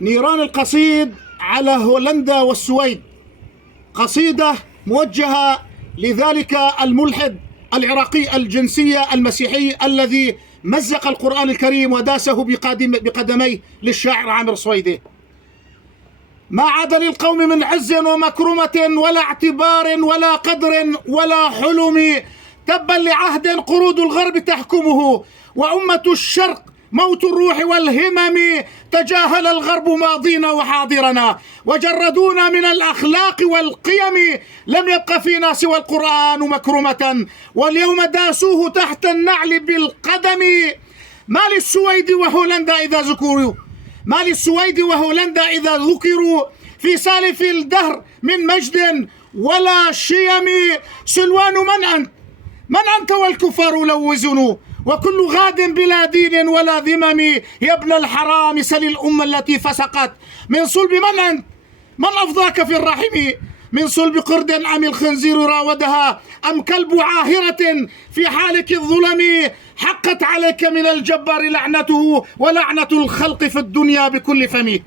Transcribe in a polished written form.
نيران القصيد على هولندا والسويد، قصيدة موجهة لذلك الملحد العراقي الجنسية المسيحي الذي مزق القرآن الكريم وداسه بقدميه للشاعر عامر الصويدي. ما عاد للقوم من عز ومكرمة ولا اعتبار ولا قدر ولا حلم، تبا لعهد قرود الغرب تحكمه وأمة الشرق موت الروح والهمم. تجاهل الغرب ماضينا وحاضرنا وجردونا من الأخلاق والقيم، لم يبق فينا سوى القرآن مكرمة واليوم داسوه تحت النعل بالقدم. ما للسويد وهولندا إذا ذكروا في سالف الدهر من مجد ولا شيم. سلوان من أنت والكفار لو وزنوا وكل غاد بلا دين ولا ذمم. يا ابن الحرام سل الأمة التي فسقت من صلب من أفضاك في الرحم. من صلب قرد أم الخنزير راودها أم كلب عاهرة في حالك الظلم. حقت عليك من الجبار لعنته ولعنة الخلق في الدنيا بكل فم.